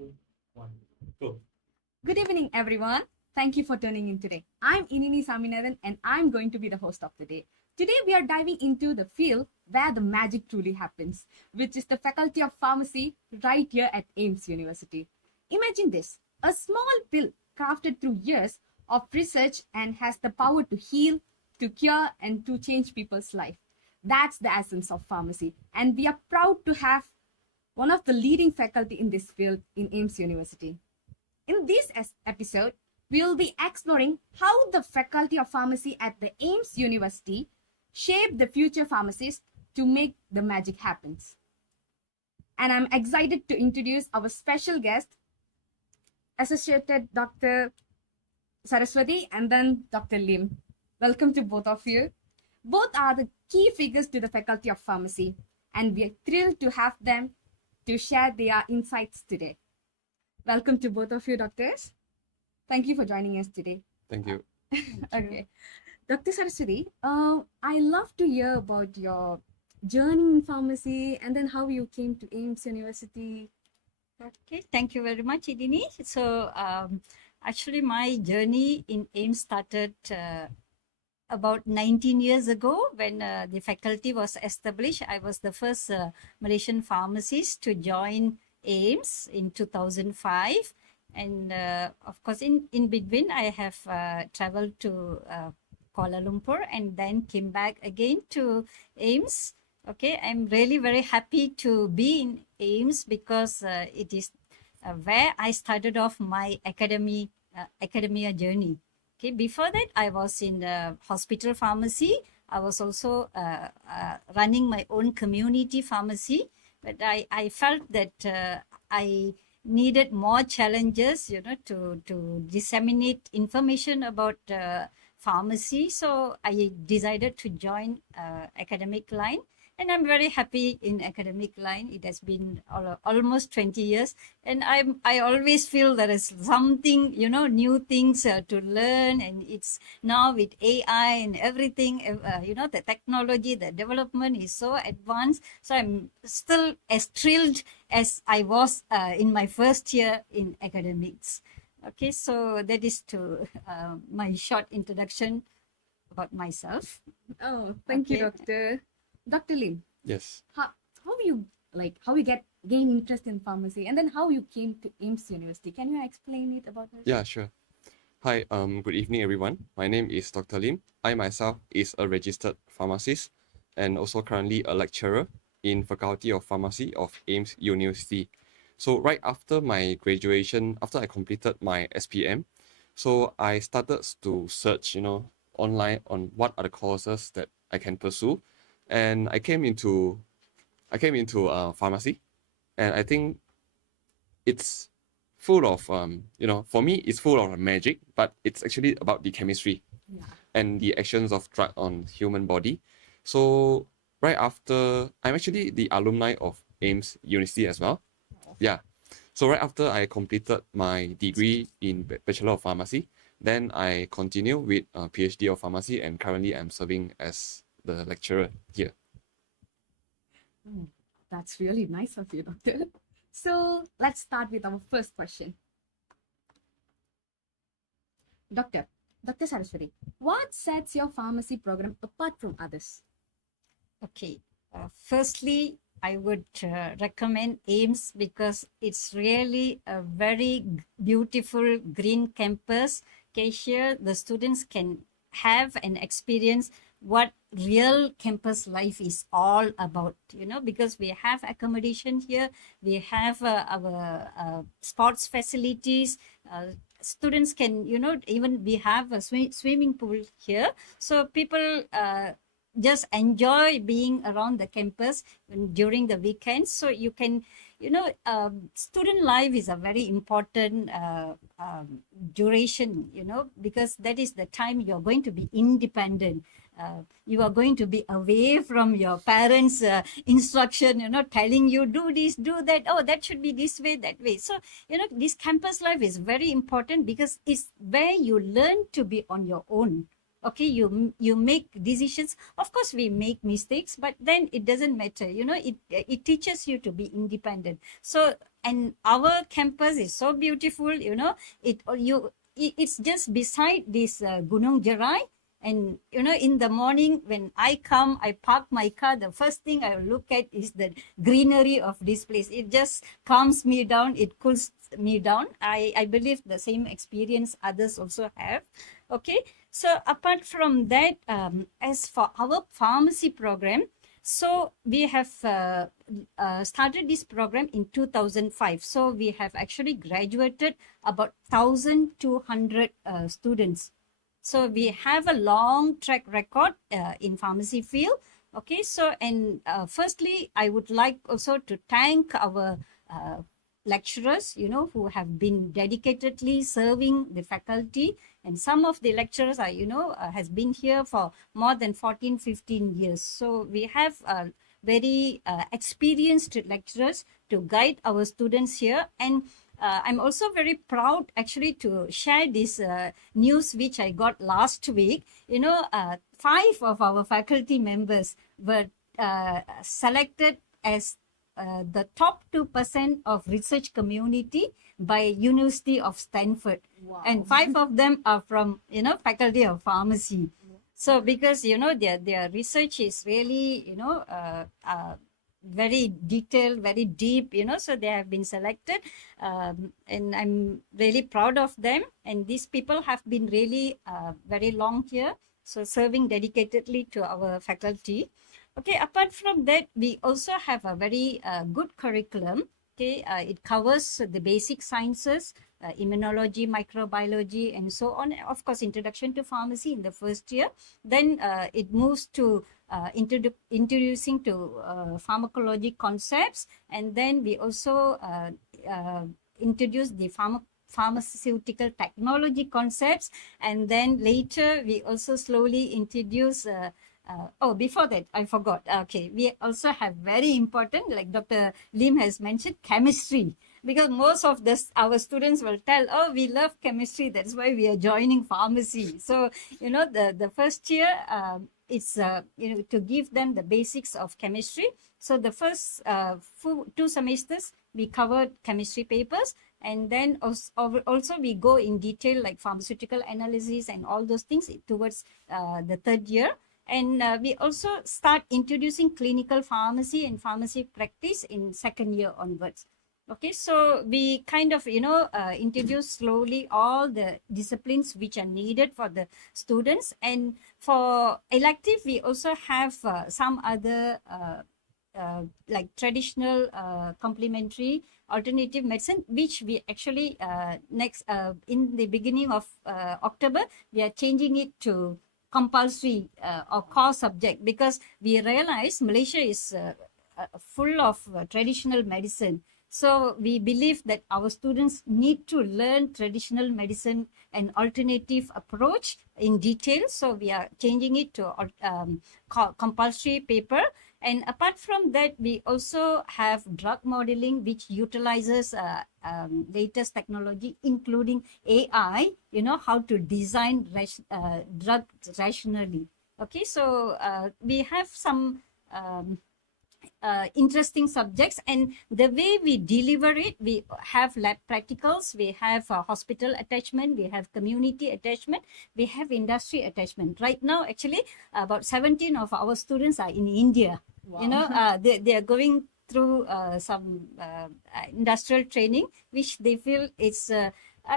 two, one, go. Good evening, everyone. Thank you for tuning in today. I'm Inini Saminathan and I'm going to be the host of the day. Today, we are diving into the field where the magic truly happens, which is the Faculty of Pharmacy right here at AIMST University. Imagine this, a small pill crafted through years of research and has the power to heal, to cure, and to change people's life. That's the essence of pharmacy. And we are proud to have one of the leading faculty in this field in AIMST University. In this episode, we will be exploring how the Faculty of Pharmacy at the AIMST University shape the future pharmacists to make the magic happen. And I'm excited to introduce our special guest, Associated Dr. Saraswati and then Dr. Lim. Welcome to both of you. Both are the key figures to the Faculty of Pharmacy, and we are thrilled to have them to share their insights today. Welcome to both of you, doctors. Thank you for joining us today. Thank you. Okay. Dr. Saraswati, I love to hear about your journey in pharmacy and then how you came to AIMST University. Okay, thank you very much, Idini. So, actually, my journey in AIMST started about 19 years ago when the faculty was established. I was the first Malaysian pharmacist to join AIMST in 2005. And of course, in between, I have traveled to Kuala Lumpur and then came back again to AIMST. Okay, I'm really very happy to be in AIMST because it is where I started off my academia journey. Okay, before that, I was in the hospital pharmacy. I was also running my own community pharmacy, but I felt that I needed more challenges, to disseminate information about pharmacy. So I decided to join academic line. And I'm very happy in academic line. It has been almost 20 years. And I always feel there is something, new things to learn. And it's now with AI and everything, the technology, the development is so advanced. So I'm still as thrilled as I was in my first year in academics. Okay, so that is to my short introduction about myself. Oh, thank you, Doctor. Dr. Lim. Yes. How you gain interest in pharmacy and then how you came to AIMST University? Can you explain it about this? Yeah, sure. Hi, good evening, everyone. My name is Dr. Lim. I myself is a registered pharmacist and also currently a lecturer in Faculty of Pharmacy of AIMST University. So right after my graduation, after I completed my SPM, so I started to search, online on what are the courses that I can pursue. And I came into pharmacy, and I think it's full of for me it's full of magic, but it's actually about the chemistry and the actions of drug on human body. So right after, I'm actually the alumni of AIMST University as well. Yeah. So right after I completed my degree in Bachelor of Pharmacy, then I continue with a PhD of Pharmacy, and currently I'm serving as the lecturer here. That's really nice of you, Doctor. So let's start with our first question. Dr. Saraswati, what sets your pharmacy program apart from others? Okay, firstly, I would recommend AIMST because it's really a very beautiful green campus. Okay, here the students can have an experience what real campus life is all about, because we have accommodation here, we have our sports facilities, students can, even we have a swimming pool here. So people just enjoy being around the campus during the weekends. So you can, student life is a very important duration, because that is the time you're going to be independent. You are going to be away from your parents' instruction, telling you do this, do that. Oh, that should be this way, that way. So, this campus life is very important because it's where you learn to be on your own. Okay, you make decisions. Of course, we make mistakes, but then it doesn't matter. It teaches you to be independent. So, and our campus is so beautiful. It's just beside this Gunung Jerai. And in the morning when I come, I park my car. The first thing I look at is the greenery of this place. It just calms me down. It cools me down. I believe the same experience others also have. Okay, so apart from that, as for our pharmacy program, so we have started this program in 2005. So we have actually graduated about 1,200 students. So we have a long track record in pharmacy field. Okay, so and firstly, I would like also to thank our lecturers, who have been dedicatedly serving the faculty. And some of the lecturers are, has been here for more than 14, 15 years. So we have very experienced lecturers to guide our students here. And I'm also very proud actually to share this news which I got last week. 5 of our faculty members were selected as the top 2% of research community by University of Stanford. Wow. And 5 of them are from, Faculty of Pharmacy. So because, their research is really, very detailed, very deep, so they have been selected. And I'm really proud of them. And these people have been really very long here, so serving dedicatedly to our faculty. Okay, apart from that, we also have a very good curriculum. Okay, it covers the basic sciences, immunology, microbiology, and so on. Of course, introduction to pharmacy in the first year. Then it moves to introducing to pharmacology concepts. And then we also introduce the pharmaceutical technology concepts. And then later, we also slowly introduce before that, I forgot. Okay, we also have very important, like Dr. Lim has mentioned, chemistry. Because most of our students will tell, oh, we love chemistry, that's why we are joining pharmacy. So, the first year, it's, to give them the basics of chemistry. So the first 2 semesters, we covered chemistry papers. And then also we go in detail like pharmaceutical analysis and all those things towards the 3rd year. And we also start introducing clinical pharmacy and pharmacy practice in 2nd year onwards. Okay, so we kind of, introduce slowly all the disciplines which are needed for the students. And for elective, we also have some other like traditional complementary alternative medicine, which we actually next in the beginning of October, we are changing it to compulsory or core subject, because we realize Malaysia is full of traditional medicine. So we believe that our students need to learn traditional medicine and alternative approach in detail. So we are changing it to compulsory paper. And apart from that, we also have drug modeling, which utilizes latest technology, including AI, how to design drugs rationally. Okay, so we have some interesting subjects, and the way we deliver it, we have lab practicals, we have hospital attachment, we have community attachment, we have industry attachment. Right now, actually, about 17 of our students are in India. Wow. They are going through some industrial training, which they feel it's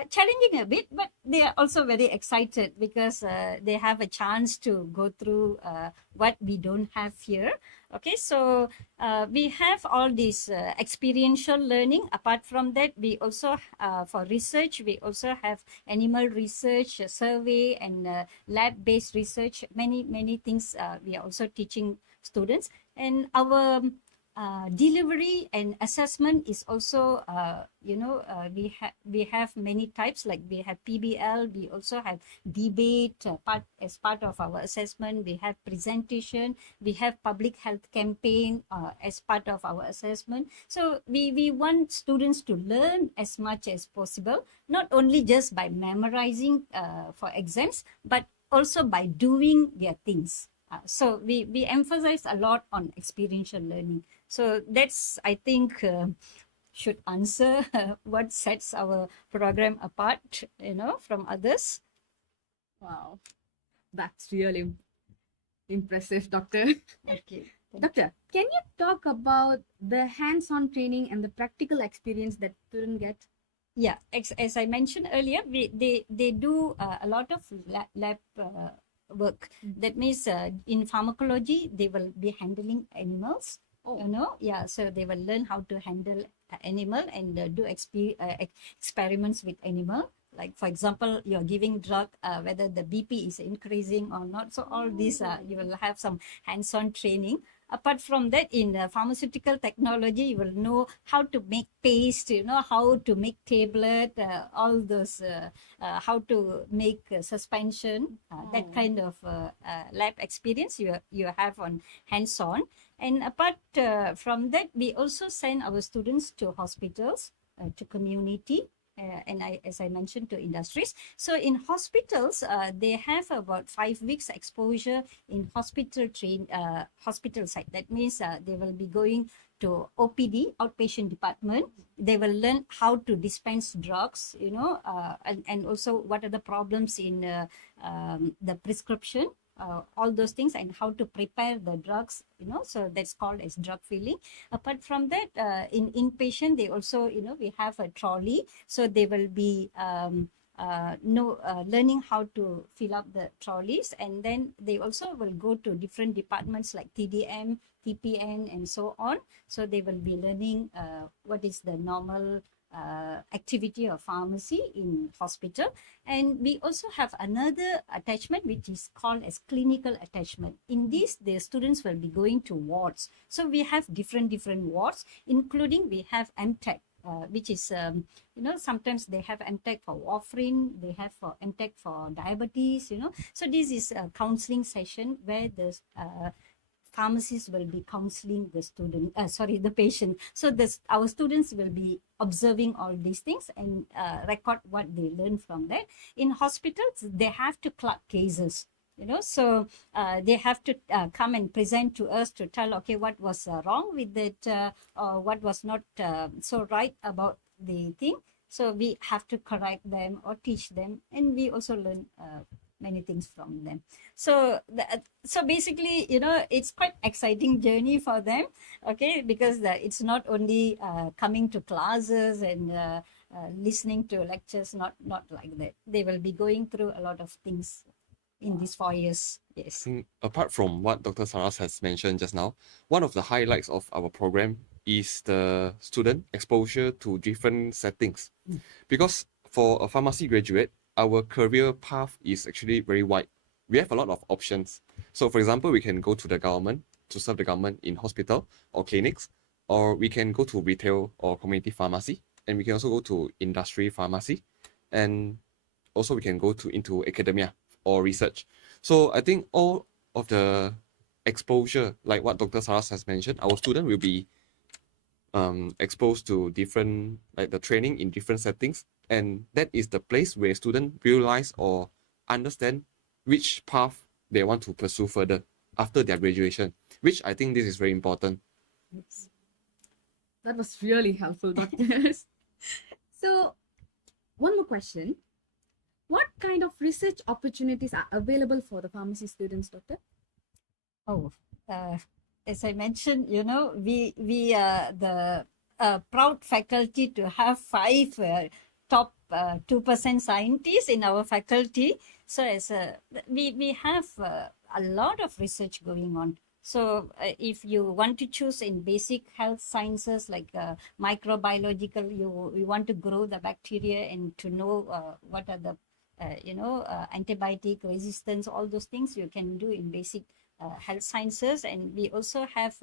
challenging a bit, but they are also very excited because they have a chance to go through what we don't have here. Okay, so we have all this experiential learning. Apart from that, we also, for research, we also have animal research, survey, and lab-based research. Many things we are also teaching students. And our delivery and assessment is also, we have many types, like we have PBL, we also have debate as part of our assessment, we have presentation, we have public health campaign as part of our assessment. So we want students to learn as much as possible, not only just by memorizing for exams, but also by doing their things. So we emphasize a lot on experiential learning. So that's, I think, should answer what sets our program apart, from others. Wow, that's really impressive, Doctor. Okay. Doctor, can you talk about the hands-on training and the practical experience that students get? Yeah, as I mentioned earlier, they do a lot of lab work. That means in pharmacology, they will be handling animals. Oh. Yeah, so they will learn how to handle animal and do experiments with animal. Like, for example, you're giving drug, whether the BP is increasing or not. So all these, you will have some hands-on training. Apart from that, in pharmaceutical technology, you will know how to make paste, how to make tablet, all those, how to make suspension, that kind of lab experience you have on hands-on. And apart from that, we also send our students to hospitals, to community, and as I mentioned, to industries. So in hospitals, they have about 5 weeks exposure in hospital side. That means they will be going to OPD, outpatient department. They will learn how to dispense drugs, and also what are the problems in the prescription. All those things, and how to prepare the drugs, so that's called as drug filling. Apart from that, in inpatient, they also, we have a trolley, so they will be learning how to fill up the trolleys, and then they also will go to different departments like TDM, TPN, and so on. So they will be learning what is the normal activity of pharmacy in hospital. And we also have another attachment which is called as clinical attachment. In this, the students will be going to wards. So we have different wards, including we have MTech, which is, sometimes they have MTech for warfarin, they have for MTech for diabetes, So this is a counseling session where the pharmacists will be counseling the patient. So our students will be observing all these things and record what they learn from that. In hospitals, they have to clerk cases. So they have to come and present to us to tell, okay, what was wrong with it, or what was not so right about the thing. So we have to correct them or teach them, and we also learn many things from them. So basically, it's quite exciting journey for them, okay, because it's not only coming to classes and listening to lectures, not like that. They will be going through a lot of things in these 4 years. Yes. Apart from what Dr. Saras has mentioned just now, one of the highlights of our program is the student exposure to different settings. Because for a pharmacy graduate, our career path is actually very wide. We have a lot of options. So for example, we can go to the government to serve the government in hospital or clinics, or we can go to retail or community pharmacy, and we can also go to industry pharmacy, and also we can go into academia or research. So I think all of the exposure, like what Dr. Saras has mentioned, our student will be exposed to different, like the training in different settings, and that is the place where students realize or understand which path they want to pursue further after their graduation, which I think this is very important. Yes. That was really helpful, doctors. So, one more question. What kind of research opportunities are available for the pharmacy students, doctor? As I mentioned, we are the proud faculty to have 5 top 2% scientists in our faculty. So we have a lot of research going on. So if you want to choose in basic health sciences like microbiological, you want to grow the bacteria and to know what are the antibiotic resistance, all those things you can do in basic health sciences. And we also have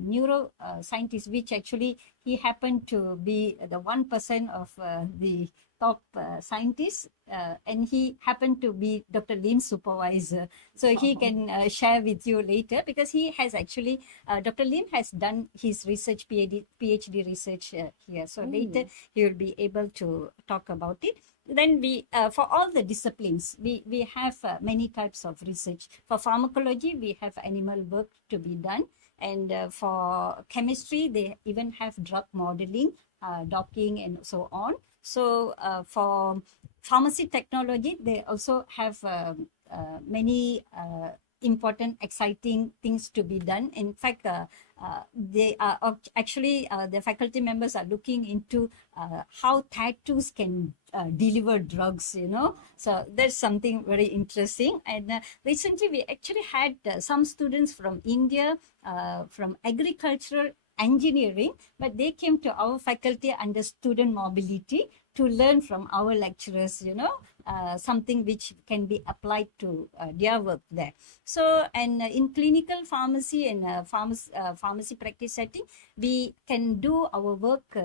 neuro scientist, which actually he happened to be the 1% of the top scientists, and he happened to be Dr. Lim's supervisor. So he can share with you later, because he has actually, Dr. Lim has done his PhD research here. So later he will be able to talk about it. Then we, for all the disciplines, we have many types of research. For pharmacology, we have animal work to be done. And for chemistry, they even have drug modeling, docking, and so on. So for pharmacy technology, they also have many important, exciting things to be done. In fact, they are actually the faculty members are looking into how tattoos can deliver drugs, you know. So that's something very interesting. And recently we actually had some students from India, from agricultural engineering, but they came to our faculty under student mobility to learn from our lecturers, you know, something which can be applied to their work there. So, and in clinical pharmacy and pharmacy practice setting, we can do our work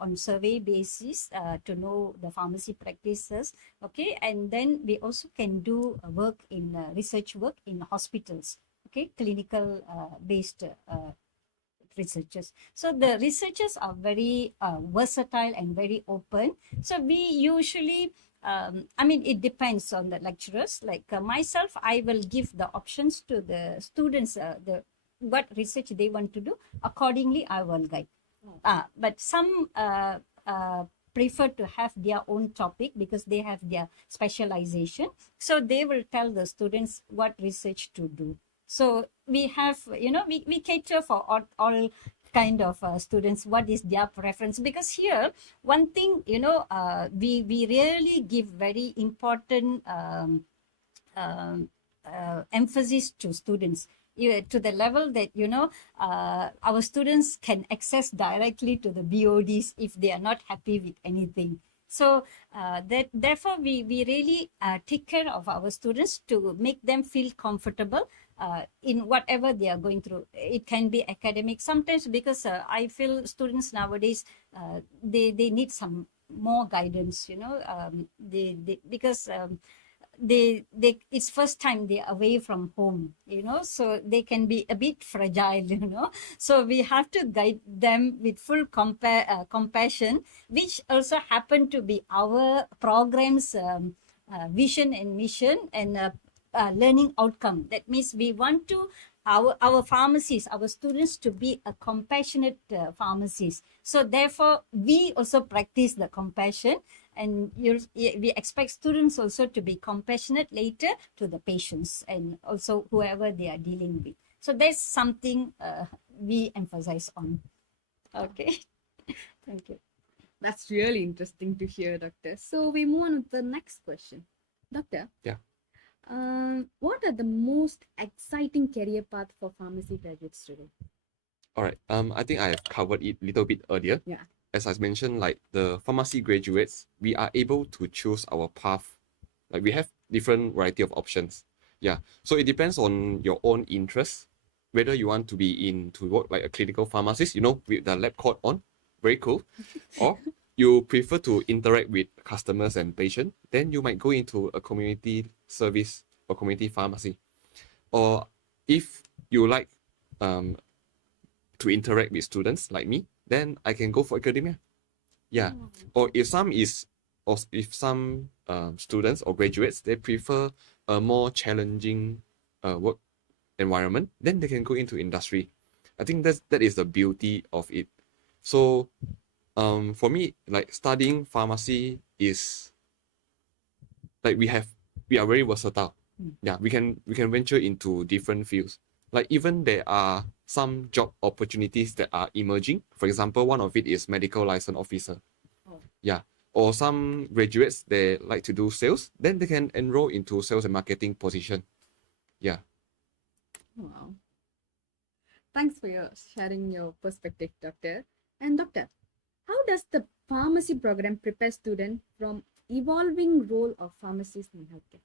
on survey basis to know the pharmacy practices, okay? And then we also can do work in research work in hospitals, okay? Clinical based researchers. So the researchers are very versatile and very open. So we usually, I mean, it depends on the lecturers. Like myself, I will give the options to the students, what research they want to do. Accordingly, I will guide. But some prefer to have their own topic because they have their specialization. So they will tell the students what research to do. So we have, you know, we cater for all kind of students, what is their preference. Because here, one thing, you know, we really give very important emphasis to students, to the level that, you know, our students can access directly to the BODs if they are not happy with anything. So therefore, we really take care of our students to make them feel comfortable in whatever they are going through. It can be academic sometimes, because I feel students nowadays, they need some more guidance, you know, because they it's first time they're away from home, you know, so they can be a bit fragile, you know. So we have to guide them with full compassion, which also happen to be our program's vision and mission and learning outcome. That means we want to our pharmacists, our students, to be a compassionate pharmacist. So therefore, we also practice the compassion, and we expect students also to be compassionate later to the patients and also whoever they are dealing with. So that's something we emphasize on. Okay, thank you. That's really interesting to hear, Doctor. So we move on to the next question. Doctor? Yeah. What are the most exciting career path for pharmacy graduates today? All right. I think I have covered it a little bit earlier. Yeah. As I mentioned, like the pharmacy graduates, we are able to choose our path. Like we have different variety of options. Yeah. So it depends on your own interest, whether you want to be in to work like a clinical pharmacist, you know, with the lab coat on, very cool, or you prefer to interact with customers and patients, then you might go into a community service or community pharmacy. Or if you like to interact with students like me, then I can go for academia. Yeah. Or if some students or graduates, they prefer a more challenging work environment, then they can go into industry. I think that is the beauty of it. So for me, like studying pharmacy is like we are very versatile. Yeah, we can venture into different fields. Like even there are some job opportunities that are emerging. For example, one of it is medical license officer. Yeah. Or some graduates, they like to do sales, then they can enroll into sales and marketing position. Yeah. Wow. Thanks for sharing your perspective, Doctor. And Doctor, how does the pharmacy program prepare students from evolving role of pharmacists in healthcare?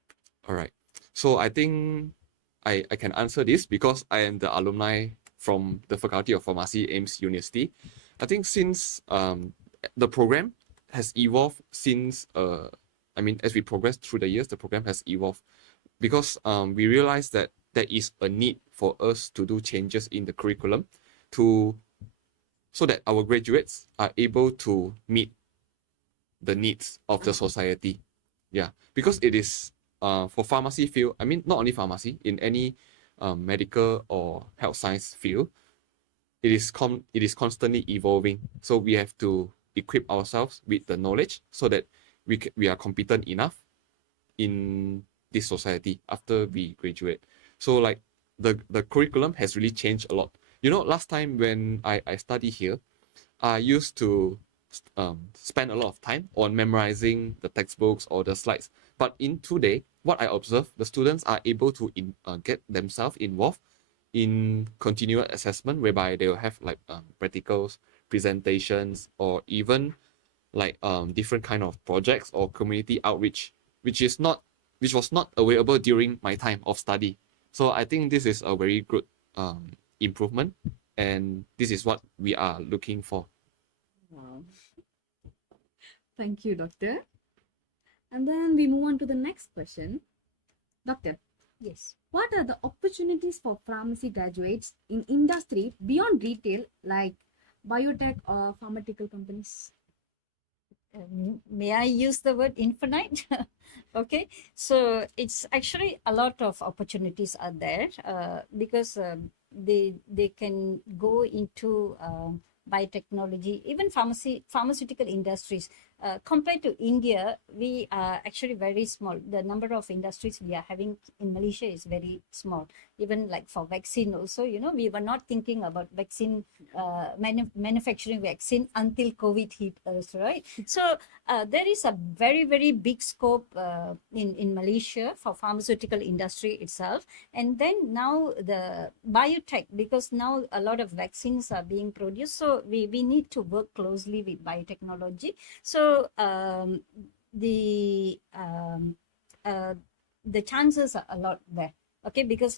All right. So I think I can answer this because I am the alumni from the Faculty of Pharmacy, AIMST University. I think since the program has evolved since, as we progress through the years, the program has evolved because we realized that there is a need for us to do changes in the curriculum so that our graduates are able to meet the needs of the society. Yeah, because it is for pharmacy field, I mean not only pharmacy, in any medical or health science field, it is constantly evolving. So we have to equip ourselves with the knowledge so that we are competent enough in this society after we graduate. So like the curriculum has really changed a lot. You know, last time when I study here, I used to spend a lot of time on memorizing the textbooks or the slides. But in today, what I observe, the students are able to get themselves involved in continuous assessment, whereby they will have like practicals, presentations, or even like different kind of projects or community outreach, which was not available during my time of study. So I think this is a very good improvement, and this is what we are looking for. Wow. Thank you, Doctor. And then we move on to the next question. Doctor, Yes. what are the opportunities for pharmacy graduates in industry beyond retail, like biotech or pharmaceutical companies? May I use the word infinite? Okay, so it's actually a lot of opportunities are there because they can go into biotechnology, even pharmaceutical industries. Compared to India, we are actually very small. The number of industries we are having in Malaysia is very small. Even like for vaccine also, we were not thinking about vaccine manufacturing vaccine until COVID hit us, right? So there is a very, very big scope in Malaysia for pharmaceutical industry itself. And then now the biotech, because now a lot of vaccines are being produced, so we need to work closely with biotechnology. So the chances are a lot there. Okay, because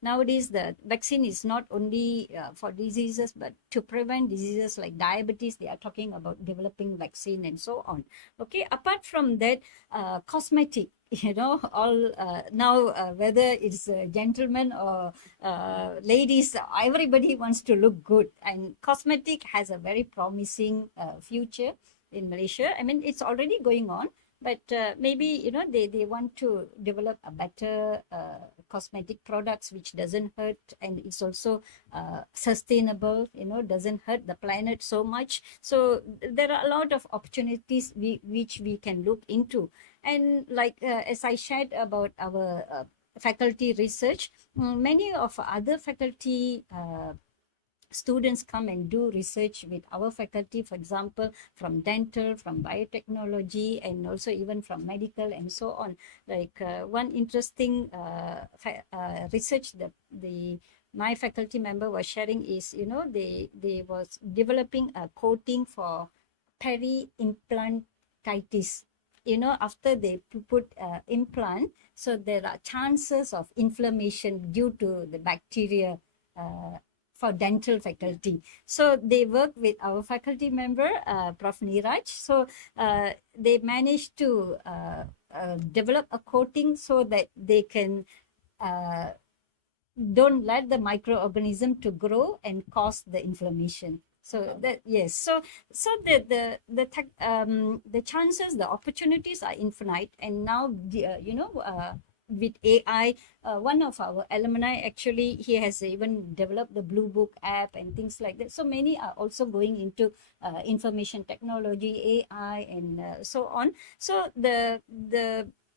nowadays the vaccine is not only for diseases, but to prevent diseases like diabetes, they are talking about developing vaccine and so on. Okay, apart from that, cosmetic, all now whether it's gentlemen or ladies, everybody wants to look good, and cosmetic has a very promising future in Malaysia. I mean, it's already going on, but maybe they want to develop a better cosmetic products which doesn't hurt, and it's also sustainable, doesn't hurt the planet so much. So there are a lot of opportunities which we can look into. And like as I shared about our faculty research, many of other faculty students come and do research with our faculty, for example, from dental, from biotechnology, and also even from medical and so on. Like one interesting research that my faculty member was sharing is, they was developing a coating for peri-implantitis. After they put implant, so there are chances of inflammation due to the bacteria for dental faculty. So they work with our faculty member, Prof. Niraj. So they managed to develop a coating so that they can don't let the microorganism to grow and cause the inflammation. So that, yes, so the chances, the opportunities are infinite. And now with AI, one of our alumni, actually, he has even developed the Blue Book app and things like that. So many are also going into information technology, AI, and so on. So the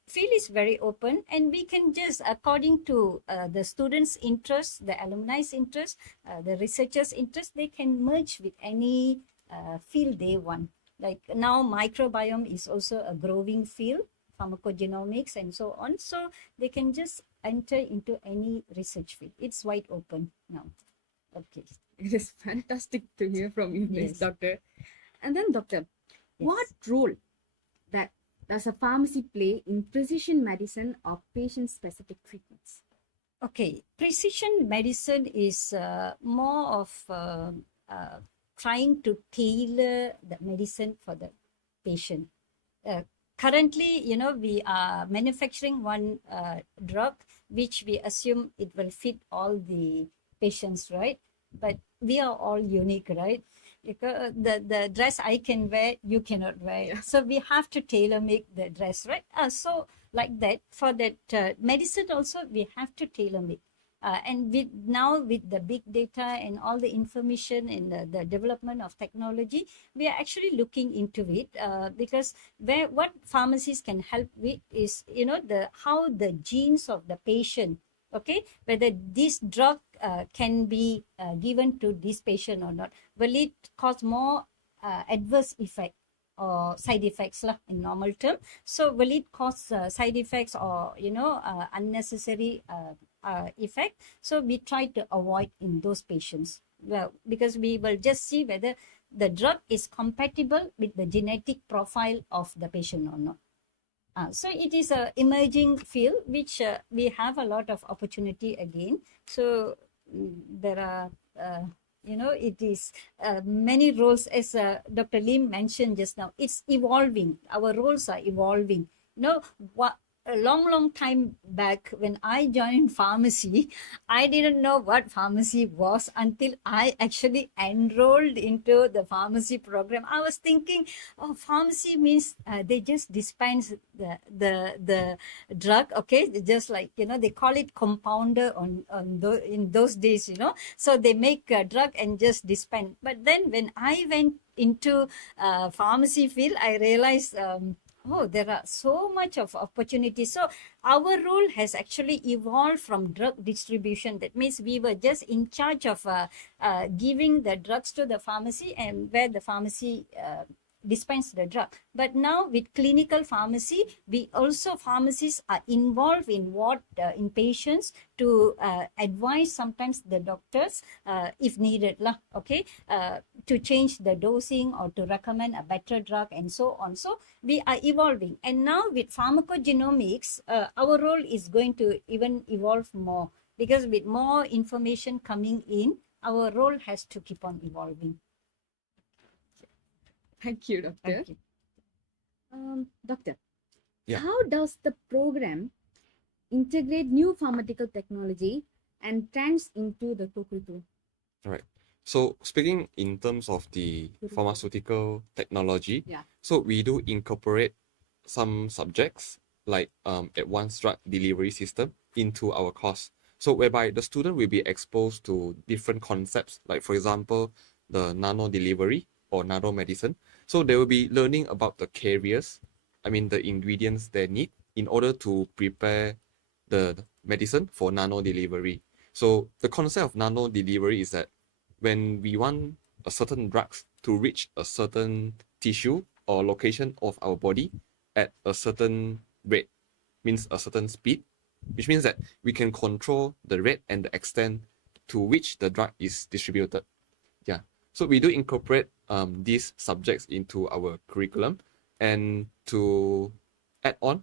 field is very open, and we can just, according to the students' interest, the alumni's interest, the researchers' interest, they can merge with any field they want. Like now, microbiome is also a growing field, pharmacogenomics and so on. So they can just enter into any research field. It's wide open now. Okay. It is fantastic to hear from you, Yes. Doctor. And then, Doctor, what role that does a pharmacy play in precision medicine or patient-specific treatments? Okay, precision medicine is more of trying to tailor the medicine for the patient. Currently, we are manufacturing one drug which we assume it will fit all the patients, right? But we are all unique, right? because the dress I can wear, you cannot wear. Yeah. So we have to tailor make the dress, right? So like that, for that medicine also, we have to tailor make. And with the big data and all the information and the development of technology, we are actually looking into it, because what pharmacies can help with is, how the genes of the patient, okay, whether this drug can be given to this patient or not. Will it cause more adverse effect or side effects lah, in normal term? So will it cause side effects or unnecessary effect? So we try to avoid in those patients. Well, because we will just see whether the drug is compatible with the genetic profile of the patient or not. So it is a emerging field which we have a lot of opportunity again. So there are it is many roles, as Dr. Lim mentioned just now. It's evolving. Our roles are evolving. What a long time back, when I joined pharmacy, I didn't know what pharmacy was until I actually enrolled into the pharmacy program. I was thinking, oh, pharmacy means they just dispense the drug, okay? Just like, they call it compounder in those days, So they make a drug and just dispense. But then when I went into pharmacy field, I realized, oh, there are so much of opportunities. So our role has actually evolved from drug distribution. That means we were just in charge of giving the drugs to the pharmacy, and where the pharmacy dispense the drug. But now with clinical pharmacy, pharmacists are involved in in patients to advise sometimes the doctors if needed lah, okay, to change the dosing or to recommend a better drug and so on. So we are evolving, and now with pharmacogenomics, our role is going to even evolve more, because with more information coming in, our role has to keep on evolving. Thank you, Doctor. Thank you. Doctor, Yeah. how does the program integrate new pharmaceutical technology and trends into the co-curriculum? Right. So speaking in terms of the pharmaceutical technology, Yeah. so we do incorporate some subjects like advanced drug delivery system into our course. So whereby the student will be exposed to different concepts, like for example, the nano delivery or nano medicine. So they will be learning about the carriers, the ingredients they need in order to prepare the medicine for nano delivery. So the concept of nano delivery is that when we want a certain drugs to reach a certain tissue or location of our body at a certain rate, means a certain speed, which means that we can control the rate and the extent to which the drug is distributed. Yeah. So we do incorporate these subjects into our curriculum, and to add on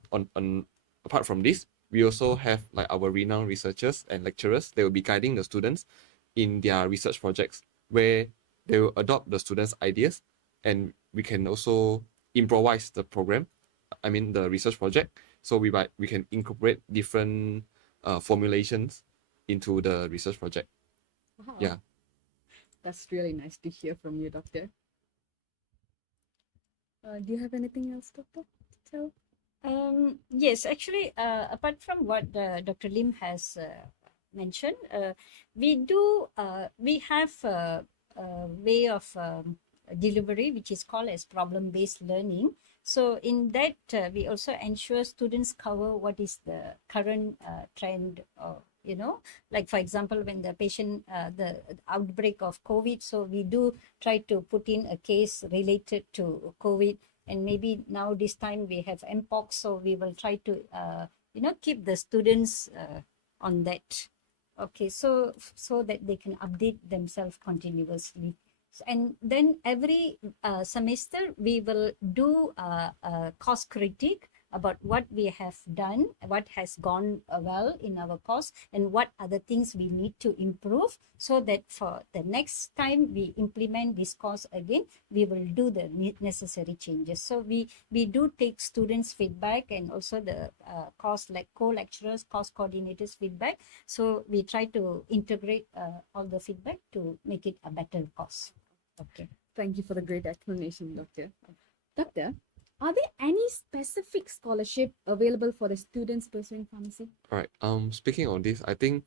apart from this, we also have like our renowned researchers and lecturers. They will be guiding the students in their research projects, where they will adopt the students' ideas, and we can also improvise the program. The research project. So we can incorporate different formulations into the research project. Wow. Yeah. That's really nice to hear from you, Doctor. Do you have anything else, Doctor? So, yes, actually, apart from what Dr. Lim has mentioned, we have a way of delivery which is called as problem-based learning. So in that, we also ensure students cover what is the current trend, like for example, when the patient, the outbreak of COVID, so we do try to put in a case related to COVID. And maybe now this time we have MPOX, so we will try to, keep the students on that. Okay, so that they can update themselves continuously. And then every semester we will do a course critique about what we have done, what has gone well in our course, and what are the things we need to improve, so that for the next time we implement this course again, we will do the necessary changes. So we do take students' feedback, and also the course, like co-lecturers, course coordinators' feedback. So we try to integrate all the feedback to make it a better course. Okay. Thank you for the great explanation, Doctor. Doctor, are there any specific scholarship available for the students pursuing pharmacy? All right. Speaking on this, I think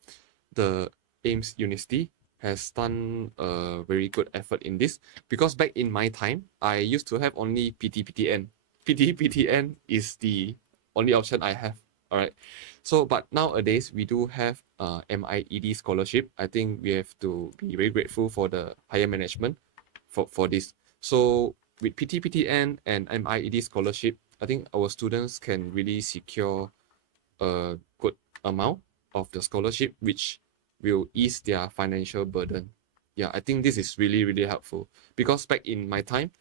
the AIMST University has done a very good effort in this because back in my time, I used to have only PT/PTN. PT/PTN is the only option I have. All right. So, but nowadays we do have MIED scholarship. I think we have to be very grateful for the higher management for this. So with PT/PTN and MIED scholarship, I think our students can really secure a good amount of the scholarship, which will ease their financial burden. Yeah, I think this is really, really helpful because back in my time,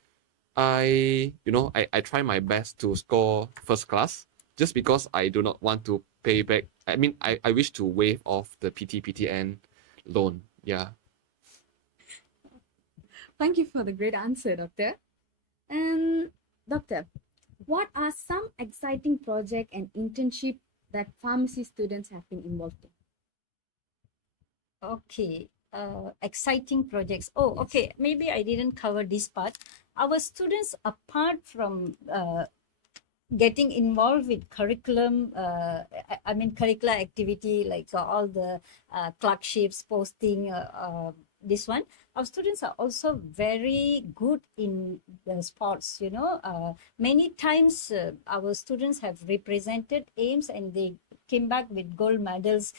I try my best to score first class just because I do not want to pay back. I mean, I wish to waive off the PT/PTN loan. Yeah. Thank you for the great answer, Doctor. And Doctor, what are some exciting project and internship that pharmacy students have been involved in? Okay, exciting projects. Oh, okay. Maybe I didn't cover this part. Our students, apart from getting involved with curriculum, I mean curricular activity like all the clerkships, posting, this one. Our students are also very good in the sports. Many times our students have represented AIMS and they came back with gold medals.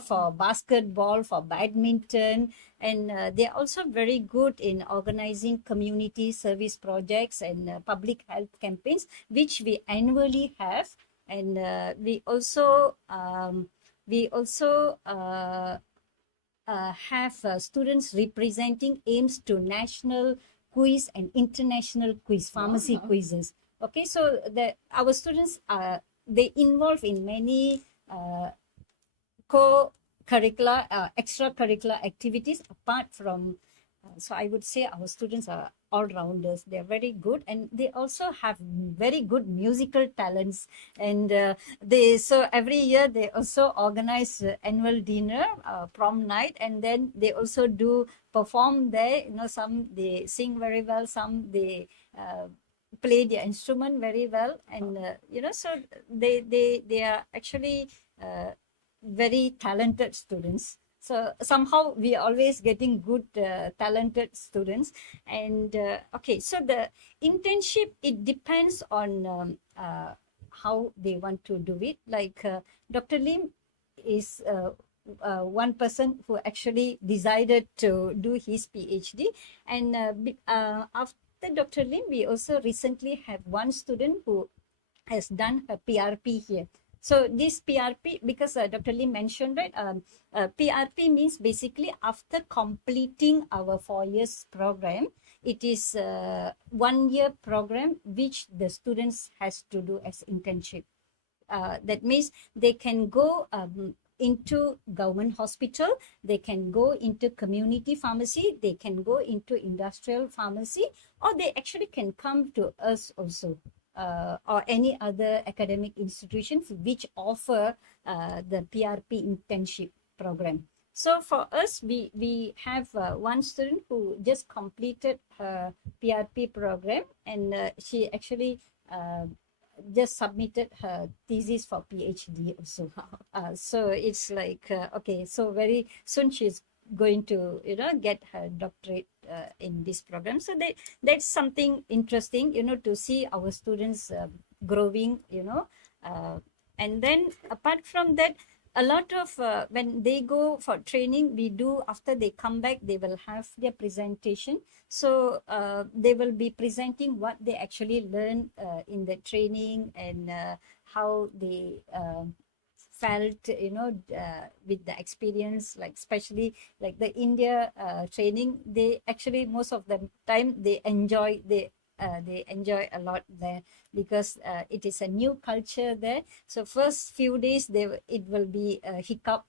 For basketball, for badminton, and they're also very good in organizing community service projects and public health campaigns, which we annually have. And we also have students representing AIMS to national quiz and international quiz, pharmacy quizzes. Okay, so our students they involve in many co-curricular, extracurricular activities apart from. So I would say our students are all-rounders. They're very good, and they also have very good musical talents. And so every year they also organize annual dinner, prom night, and then they also do perform there. Some they sing very well, some they play their instrument very well, and so they are actually very talented students. So somehow we are always getting good talented students. And okay, so the internship, it depends on how they want to do it. Like Dr. Lim is one person who actually decided to do his PhD. And after Dr. Lim, we also recently have one student who has done a PRP here. So this PRP, because Dr. Lim mentioned, right, PRP means basically after completing our 4 years program, it is a 1 year program which the students has to do as internship. That means they can go into government hospital, they can go into community pharmacy, they can go into industrial pharmacy, or they actually can come to us also. Or any other academic institutions which offer the PRP internship program. So for us, we have one student who just completed her PRP program, and she actually just submitted her thesis for PhD also. So it's like, okay, so very soon she's going to get her doctorate in this program. So that's something interesting to see our students growing. And then apart from that, a lot of when they go for training, we do, after they come back, they will have their presentation. So they will be presenting what they actually learned in the training, and how they felt with the experience, like especially like the India training. They actually, most of the time, they enjoy a lot there, because it is a new culture there. So first few days it will be a hiccup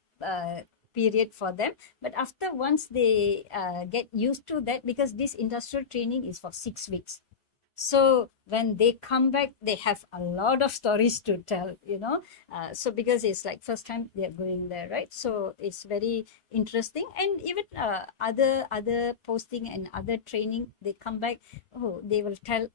period for them, but after, once they get used to that, because this industrial training is for 6 weeks. So when they come back, they have a lot of stories to tell, you know. So because it's like first time they're going there, right? So it's very interesting. And even other posting and other training, they come back, oh, they will tell,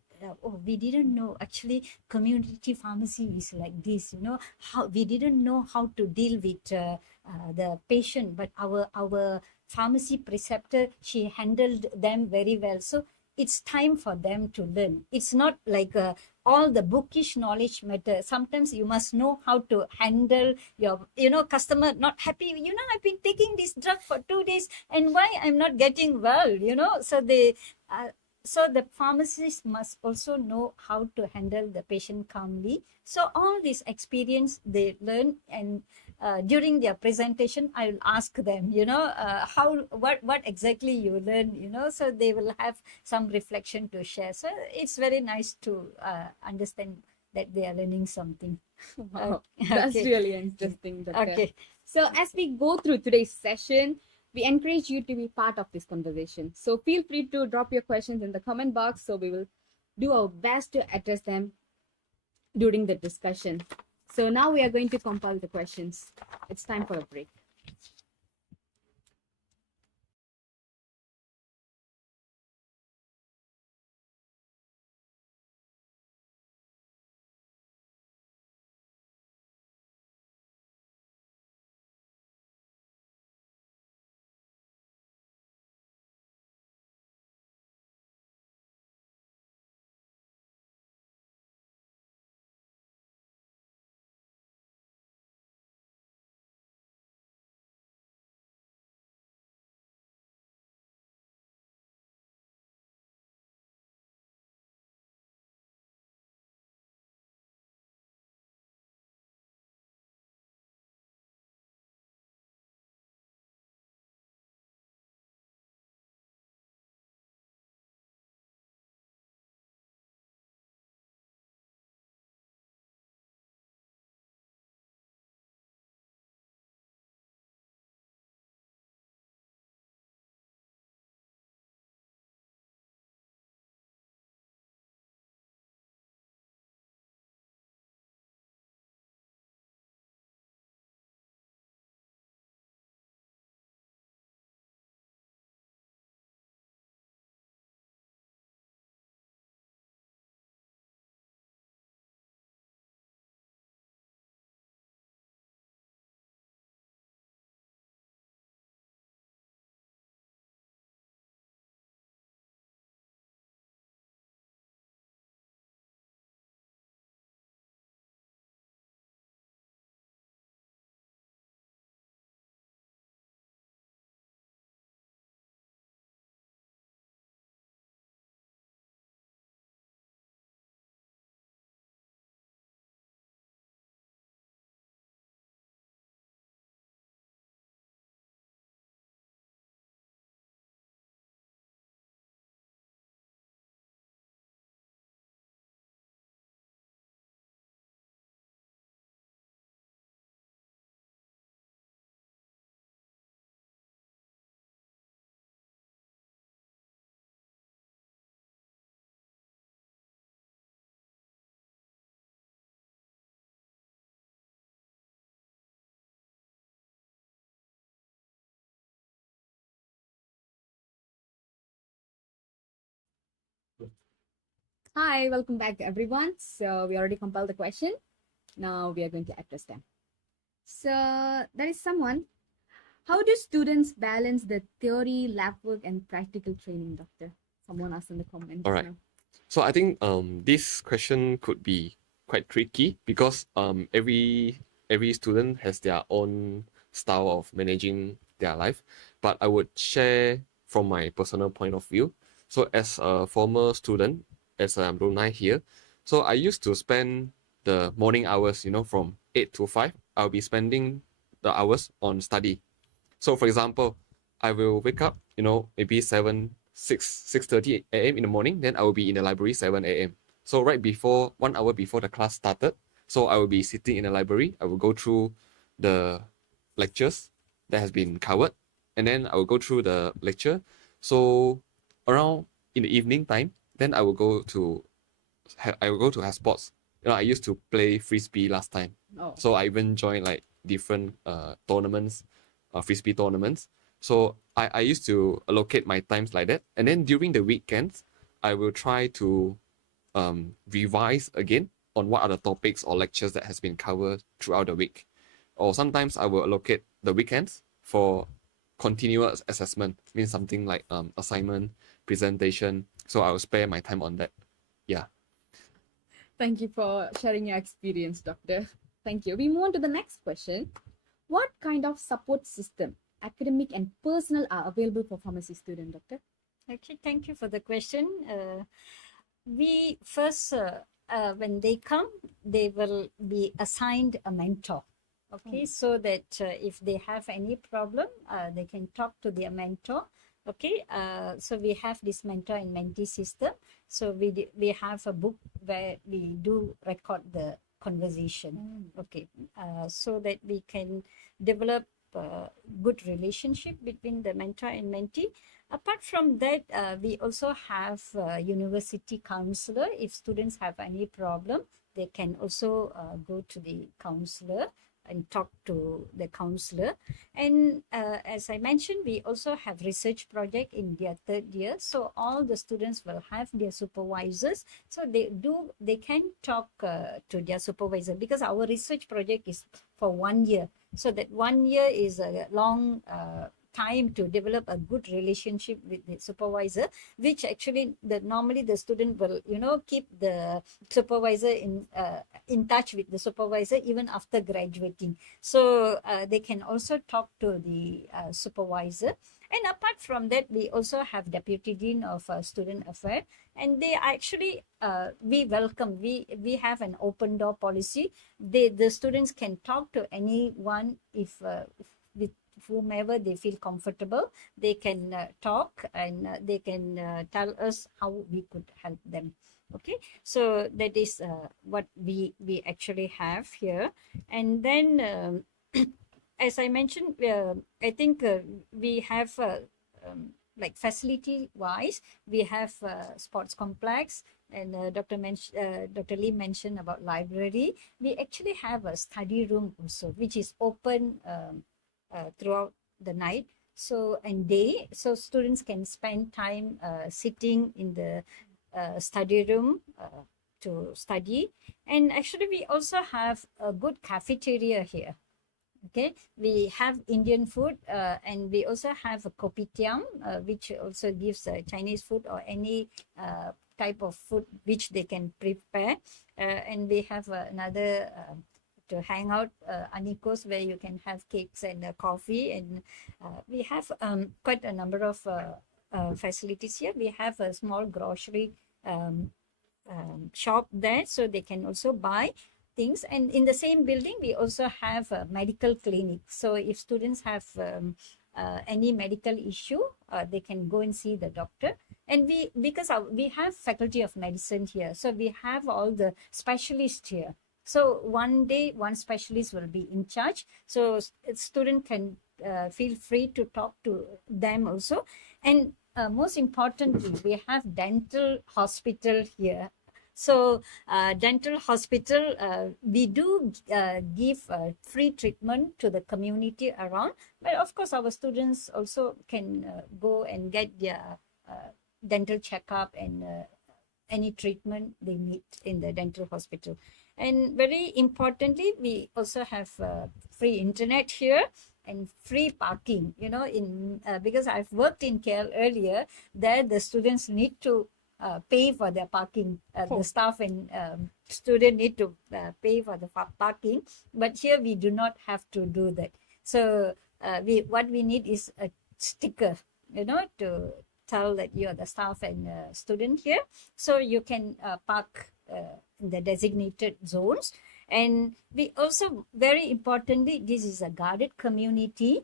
oh, we didn't know actually community pharmacy is like this, you know, how we didn't know how to deal with the patient, but our pharmacy preceptor, she handled them very well. So it's time for them to learn. It's not like all the bookish knowledge matter. Sometimes you must know how to handle your, you know, customer not happy. You know, I've been taking this drug for 2 days, and why I'm not getting well, you know. So they so the pharmacist must also know how to handle the patient calmly. So all this experience they learn, and during their presentation, I will ask them, you know, what exactly you learn, you know, so they will have some reflection to share. So it's very nice to understand that they are learning something. Wow, that's Okay. really interesting, Doctor. Okay. So as we go through today's session, we encourage you to be part of this conversation. So feel free to drop your questions in the comment box. So we will do our best to address them during the discussion. So now we are going to compile the questions. It's time for a break. Hi, welcome back everyone. So we already compiled the question. Now we are going to address them. So there is someone. How do students balance the theory, lab work, and practical training, Doctor? Someone asked in the comments. All right. now. So I think this question could be quite tricky because every student has their own style of managing their life. But I would share from my personal point of view. So as a former student, as an alumni here, so I used to spend the morning hours, from 8 to 5. I'll be spending the hours on study. So for example, I will wake up, maybe 6:30 a.m. in the morning. Then I will be in the library 7 a.m. So right before 1 hour before the class started, so I will be sitting in the library. I will go through the lectures that has been covered, and then I will go through the lecture. So around in the evening time, then I will go to I will go to have sports. I used to play frisbee last time, Oh, so I even joined like different tournaments, frisbee tournaments. So I used to allocate my times like that, and then during the weekends, I will try to revise again on what are the topics or lectures that has been covered throughout the week. Or sometimes I will allocate the weekends for continuous assessment, means something like assignment, presentation. So I will spare my time on that. Yeah. thank you for sharing your experience, Doctor. Thank you. We move on to the next question. What kind of support system, academic and personal, are available for pharmacy student, Doctor? Okay, thank you for the question. We first, when they come, they will be assigned a mentor. Okay, so that if they have any problem, they can talk to their mentor. Okay, so we have this mentor and mentee system. So we have a book where we do record the conversation. Okay, so that we can develop good relationship between the mentor and mentee. Apart from that, we also have university counselor. If students have any problem, they can also go to the counselor and talk to the counselor. And as I mentioned, we also have research project in their third year. So all the students will have their supervisors. So they can talk to their supervisor, because our research project is for 1 year. So that 1 year is a long time to develop a good relationship with the supervisor, which actually normally the student will keep the supervisor in touch with the supervisor even after graduating. So they can also talk to the supervisor. And apart from that, we also have deputy dean of student affairs, and they actually we welcome, we have an open door policy. The students can talk to anyone if with whomever they feel comfortable. They can talk, and they can tell us how we could help them. Okay, so that is what we actually have here. And then as I mentioned, I think we have like facility wise, we have sports complex, and Dr. Lee mentioned about library. We actually have a study room also, which is open throughout the night, so and day, so students can spend time sitting in the study room to study. And actually we also have a good cafeteria here. Okay, we have Indian food, and we also have a kopitiam, which also gives Chinese food or any type of food which they can prepare. And we have another to hang out, anikos, where you can have cakes and coffee. And we have quite a number of facilities here. We have a small grocery shop there, so they can also buy things. And in the same building, we also have a medical clinic. So if students have any medical issue, they can go and see the doctor. And because we have faculty of medicine here, so we have all the specialists here. So one day, one specialist will be in charge. So student can feel free to talk to them also. And most importantly, we have dental hospital here. So dental hospital, we do give free treatment to the community around. But of course, our students also can go and get their dental checkup and any treatment they need in the dental hospital. And very importantly, we also have free internet here and free parking. In because I've worked in KL earlier, there the students need to pay for their parking. The staff and student need to pay for the parking, but here we do not have to do that. So what we need is a sticker, to tell that you are the staff and student here, so you can park in the designated zones. And we also, very importantly, this is a guarded community.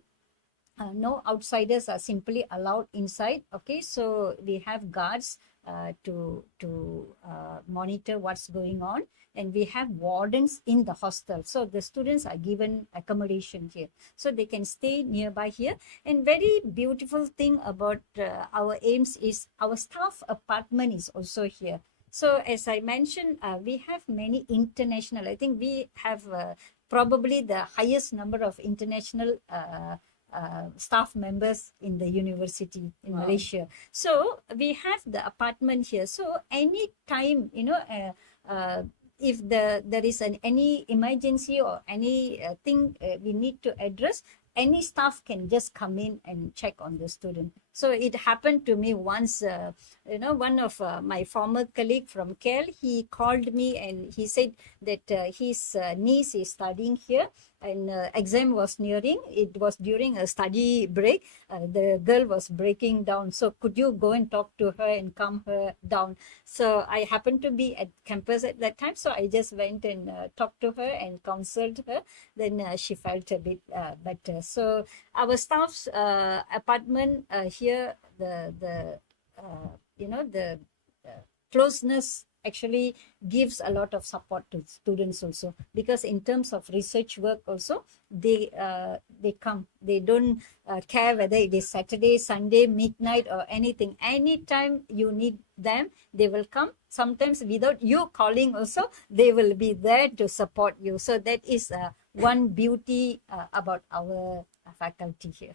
No outsiders are simply allowed inside. Okay, so we have guards to monitor what's going on, and we have wardens in the hostel. So the students are given accommodation here, so they can stay nearby here. And very beautiful thing about our AIMST is our staff apartment is also here. So as I mentioned, we have many international. I think we have probably the highest number of international staff members in the university in Wow. Malaysia. So we have the apartment here. So any time, if there is any emergency or any thing we need to address, any staff can just come in and check on the student. So it happened to me once. One of my former colleague from KL, he called me and he said that his niece is studying here, and exam was nearing. It was during a study break. The girl was breaking down. So could you go and talk to her and calm her down? So I happened to be at campus at that time. So I just went and talked to her and counseled her. Then she felt a bit better. So our staff's apartment here, the closeness actually gives a lot of support to students also, because in terms of research work also, they come. They don't care whether it is Saturday, Sunday, midnight or anything. Anytime you need them, they will come. Sometimes without you calling also, they will be there to support you. So that is one beauty about our faculty here.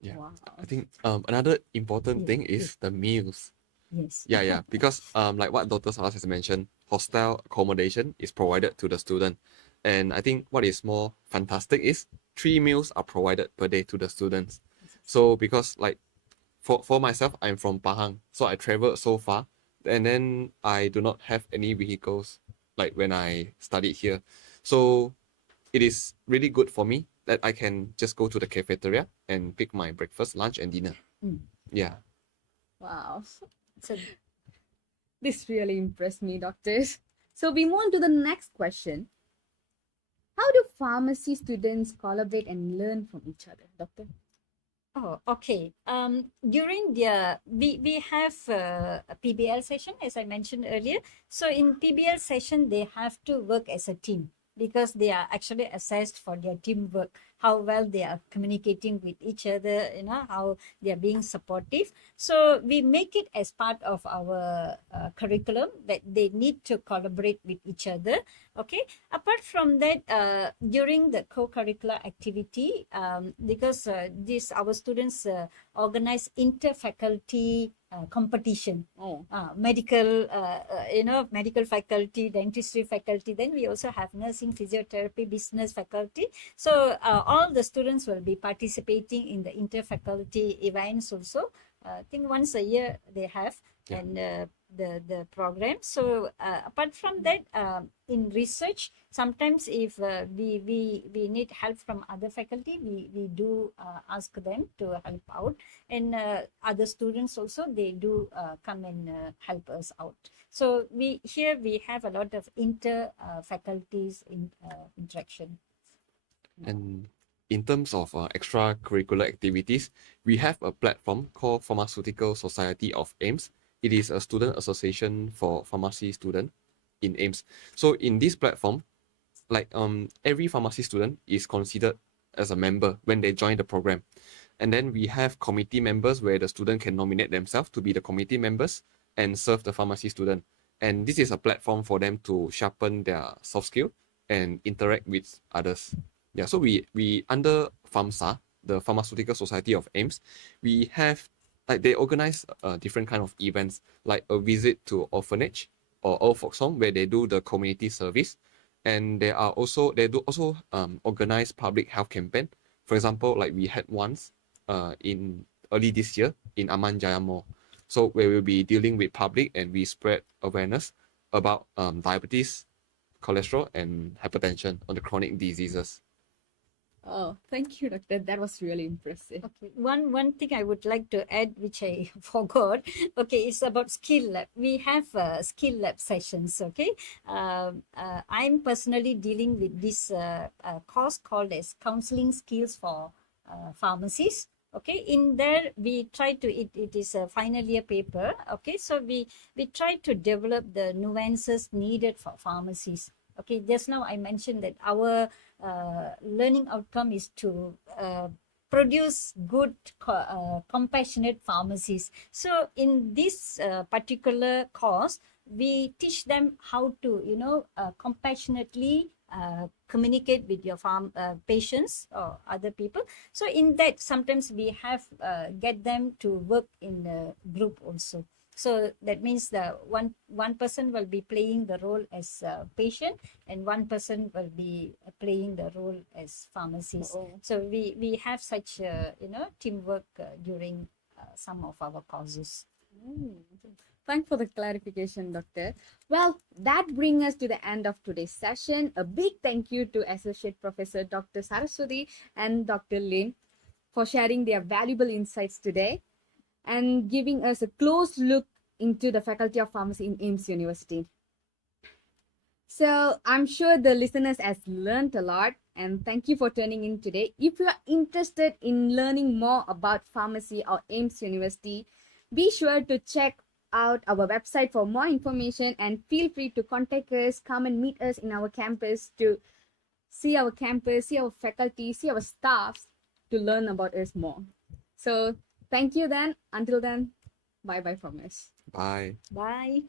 Yeah. Wow. I think another important Yeah, thing is the meals. Yes. Yeah, because like what Dr. Salas has mentioned, hostel accommodation is provided to the student. And I think what is more fantastic is 3 meals are provided per day to the students. So because like for myself, I'm from Pahang, so I traveled so far, and then I do not have any vehicles like when I studied here. So it is really good for me that I can just go to the cafeteria and pick my breakfast, lunch, and dinner. Mm. Yeah. Wow. So This really impressed me, doctors. So we move on to the next question. How do pharmacy students collaborate and learn from each other, doctor? Oh, okay. During we have a PBL session, as I mentioned earlier. So in PBL session, they have to work as a team, because they are actually assessed for their teamwork, how well they are communicating with each other, how they are being supportive. So we make it as part of our curriculum that they need to collaborate with each other. Okay. Apart from that, during the co-curricular activity, because our students organize inter-faculty competition. Oh, Medical, medical faculty, dentistry faculty. Then we also have nursing, physiotherapy, business faculty. So all the students will be participating in the inter-faculty events also. I think once a year they have. Yeah. And the program. So apart from that, in research, sometimes if we need help from other faculty, we do ask them to help out, and other students also, they do come and help us out. So we have a lot of inter faculties in interaction. And in terms of extracurricular activities, we have a platform called Pharmaceutical Society of AIMST. It is a student association for pharmacy student in AIMST. So in this platform, like every pharmacy student is considered as a member when they join the program. And then we have committee members where the student can nominate themselves to be the committee members and serve the pharmacy student. And this is a platform for them to sharpen their soft skill and interact with others. Yeah, so we under FAMSA, the Pharmaceutical Society of AIMST, we have like they organize different kind of events, like a visit to orphanage or old folks home where they do the community service, and they do also organize public health campaign. For example, like we had once in early this year in Aman Jaya Mall, so where we'll be dealing with public and we spread awareness about diabetes, cholesterol, and hypertension on the chronic diseases. oh, thank you, doctor. That was really impressive. Okay, one thing I would like to add, which I forgot. Okay, it's about skill lab. We have skill lab sessions. Okay, I'm personally dealing with this course called as counseling skills for pharmacists. Okay, in there we try to it is a final year paper. Okay, so we try to develop the nuances needed for pharmacies. Okay, just now I mentioned that our learning outcome is to produce good, compassionate pharmacies. So in this particular course, we teach them how to, compassionately communicate with your patients or other people. So in that, sometimes we have get them to work in a group also. So that means the one person will be playing the role as a patient, and one person will be playing the role as pharmacist. Oh. So we have such teamwork during some of our courses. Thanks for the clarification, Doctor. Well, that brings us to the end of today's session. A big thank you to Associate Professor Dr. Saraswati and Dr. Lim for sharing their valuable insights today and giving us a close look into the Faculty of Pharmacy in AIMST University. So I'm sure the listeners has learned a lot, and thank you for tuning in today. If you are interested in learning more about pharmacy or AIMST University, be sure to check out our website for more information, and feel free to contact us, come and meet us in our campus to see our campus, see our faculty, see our staffs to learn about us more. So thank you then. Until then, bye bye from us. Bye. Bye.